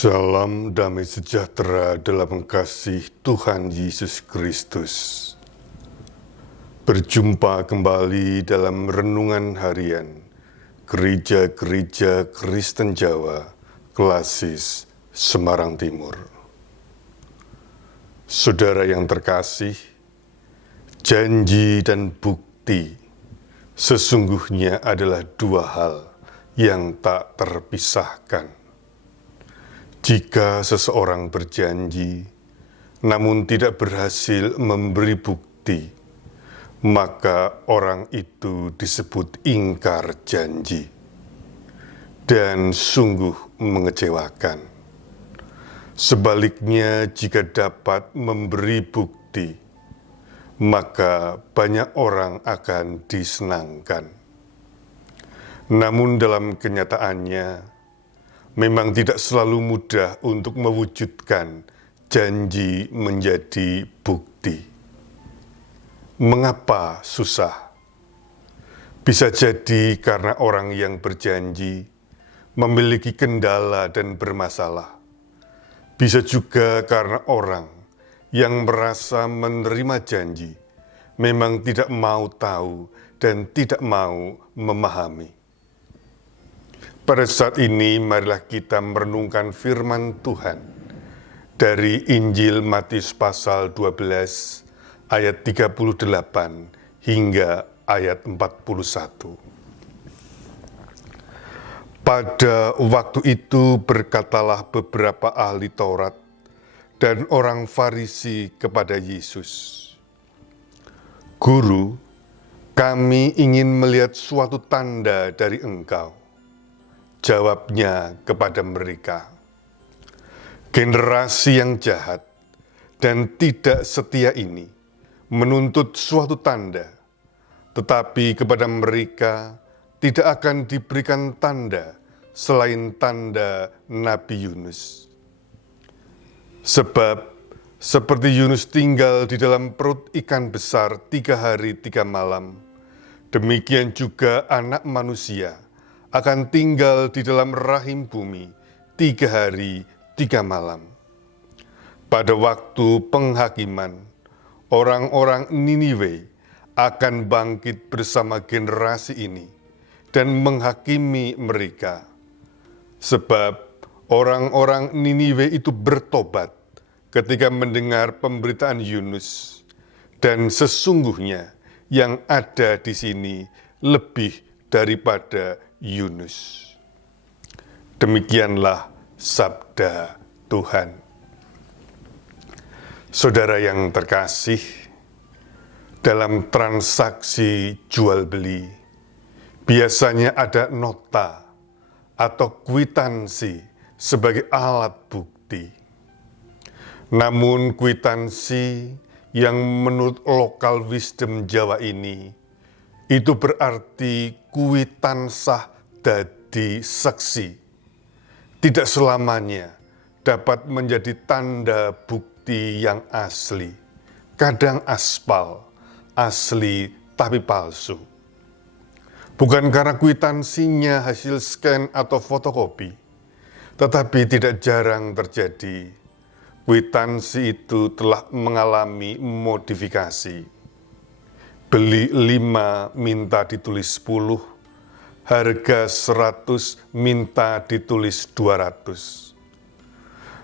Salam damai sejahtera dalam kasih Tuhan Yesus Kristus. Berjumpa kembali dalam renungan harian Gereja-Gereja Kristen Jawa Klasis Semarang Timur. Saudara yang terkasih, janji dan bukti sesungguhnya adalah dua hal yang tak terpisahkan. Jika seseorang berjanji, namun tidak berhasil memberi bukti, maka orang itu disebut ingkar janji dan sungguh mengecewakan. Sebaliknya, jika dapat memberi bukti, maka banyak orang akan disenangkan. Namun dalam kenyataannya, memang tidak selalu mudah untuk mewujudkan janji menjadi bukti. Mengapa susah? Bisa jadi karena orang yang berjanji memiliki kendala dan bermasalah. Bisa juga karena orang yang merasa menerima janji memang tidak mau tahu dan tidak mau memahami. Pada saat ini, marilah kita merenungkan firman Tuhan dari Injil Matius pasal 12 ayat 38 hingga ayat 41. Pada waktu itu berkatalah beberapa ahli Taurat dan orang Farisi kepada Yesus, "Guru, kami ingin melihat suatu tanda dari Engkau." Jawabnya kepada mereka, "Generasi yang jahat dan tidak setia ini menuntut suatu tanda, tetapi kepada mereka tidak akan diberikan tanda selain tanda Nabi Yunus. Sebab seperti Yunus tinggal di dalam perut ikan besar 3 hari 3 malam, demikian juga Anak Manusia akan tinggal di dalam rahim bumi 3 hari 3 malam. Pada waktu penghakiman, orang-orang Niniwe akan bangkit bersama generasi ini dan menghakimi mereka. Sebab orang-orang Niniwe itu bertobat ketika mendengar pemberitaan Yunus, dan sesungguhnya yang ada di sini lebih daripada Yunus." Demikianlah sabda Tuhan. Saudara yang terkasih, dalam transaksi jual beli, biasanya ada nota atau kwitansi sebagai alat bukti. Namun kwitansi yang menurut lokal wisdom Jawa ini, itu berarti kwitan sah dadi saksi. Tidak selamanya dapat menjadi tanda bukti yang asli. Kadang aspal, asli tapi palsu. Bukan karena kwitansinya hasil scan atau fotokopi, tetapi tidak jarang terjadi kwitansi itu telah mengalami modifikasi. Beli 5 minta ditulis 10, harga 100 minta ditulis 200.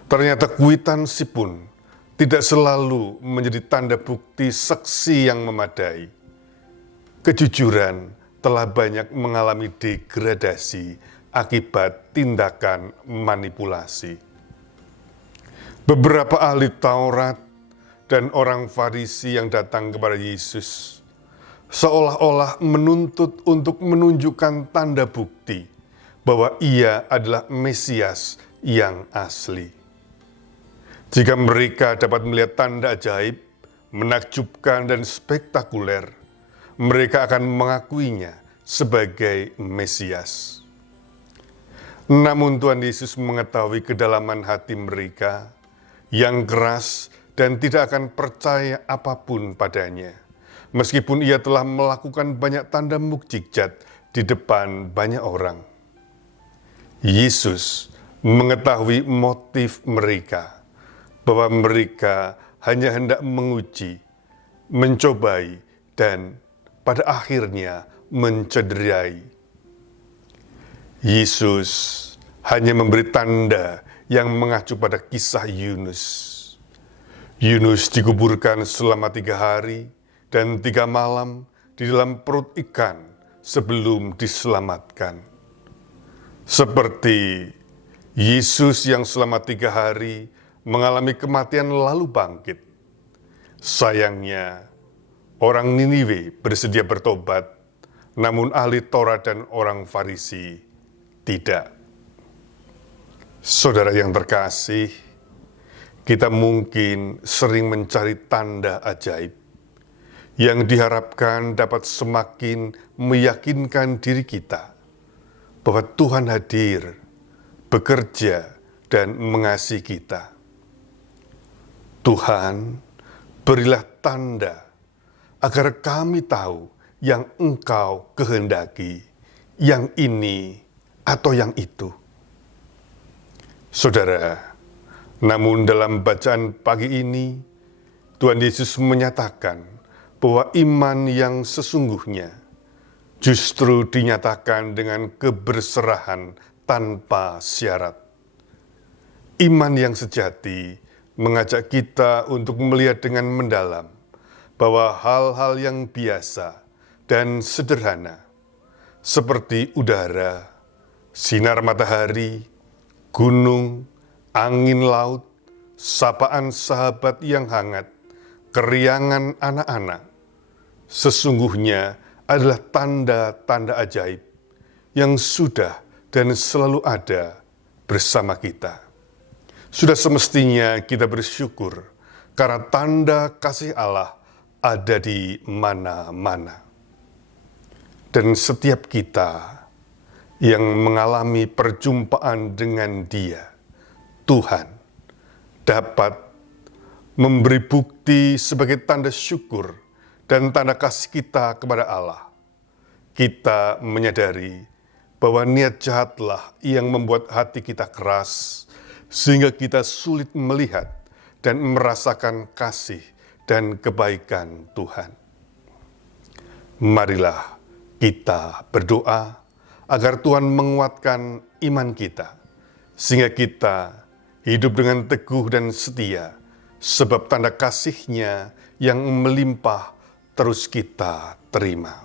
Ternyata kwitansi pun tidak selalu menjadi tanda bukti saksi yang memadai. Kejujuran telah banyak mengalami degradasi akibat tindakan manipulasi. Beberapa ahli Taurat dan orang Farisi yang datang kepada Yesus seolah-olah menuntut untuk menunjukkan tanda bukti bahwa ia adalah Mesias yang asli. Jika mereka dapat melihat tanda ajaib, menakjubkan dan spektakuler, mereka akan mengakuinya sebagai Mesias. Namun Tuhan Yesus mengetahui kedalaman hati mereka yang keras dan tidak akan percaya apapun padanya, meskipun ia telah melakukan banyak tanda mukjizat di depan banyak orang. Yesus mengetahui motif mereka, bahwa mereka hanya hendak menguji, mencobai, dan pada akhirnya mencederai. Yesus hanya memberi tanda yang mengacu pada kisah Yunus. Yunus dikuburkan selama 3 hari dan 3 malam di dalam perut ikan sebelum diselamatkan. Seperti Yesus yang selama 3 hari mengalami kematian lalu bangkit. Sayangnya, orang Niniwe bersedia bertobat, namun ahli Taurat dan orang Farisi tidak. Saudara yang terkasih, kita mungkin sering mencari tanda ajaib yang diharapkan dapat semakin meyakinkan diri kita bahwa Tuhan hadir, bekerja, dan mengasihi kita. Tuhan, berilah tanda agar kami tahu yang Engkau kehendaki, yang ini atau yang itu. Saudara, namun dalam bacaan pagi ini, Tuhan Yesus menyatakan bahwa iman yang sesungguhnya justru dinyatakan dengan keberserahan tanpa syarat. Iman yang sejati mengajak kita untuk melihat dengan mendalam bahwa hal-hal yang biasa dan sederhana seperti udara, sinar matahari, gunung, angin laut, sapaan sahabat yang hangat, keriangan anak-anak, sesungguhnya adalah tanda-tanda ajaib yang sudah dan selalu ada bersama kita. Sudah semestinya kita bersyukur karena tanda kasih Allah ada di mana-mana. Dan setiap kita yang mengalami perjumpaan dengan Dia, Tuhan, dapat memberi bukti sebagai tanda syukur dan tanda kasih kita kepada Allah. Kita menyadari bahwa niat jahatlah yang membuat hati kita keras, sehingga kita sulit melihat dan merasakan kasih dan kebaikan Tuhan. Marilah kita berdoa agar Tuhan menguatkan iman kita, sehingga kita hidup dengan teguh dan setia, sebab tanda kasih-Nya yang melimpah terus kita terima.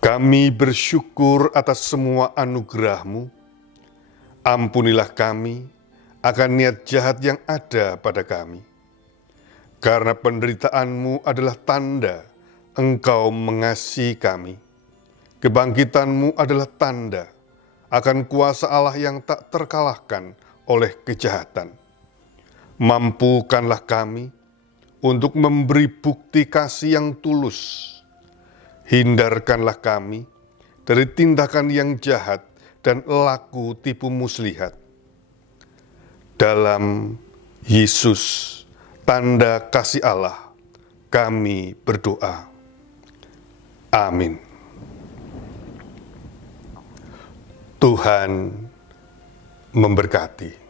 Kami bersyukur atas semua anugerah-Mu. Ampunilah kami akan niat jahat yang ada pada kami. Karena penderitaan-Mu adalah tanda Engkau mengasihi kami. Kebangkitan-Mu adalah tanda akan kuasa Allah yang tak terkalahkan oleh kejahatan. Mampukanlah kami untuk memberi bukti kasih yang tulus. Hindarkanlah kami dari tindakan yang jahat dan laku tipu muslihat. Dalam Yesus, tanda kasih Allah, kami berdoa. Amin. Tuhan memberkati.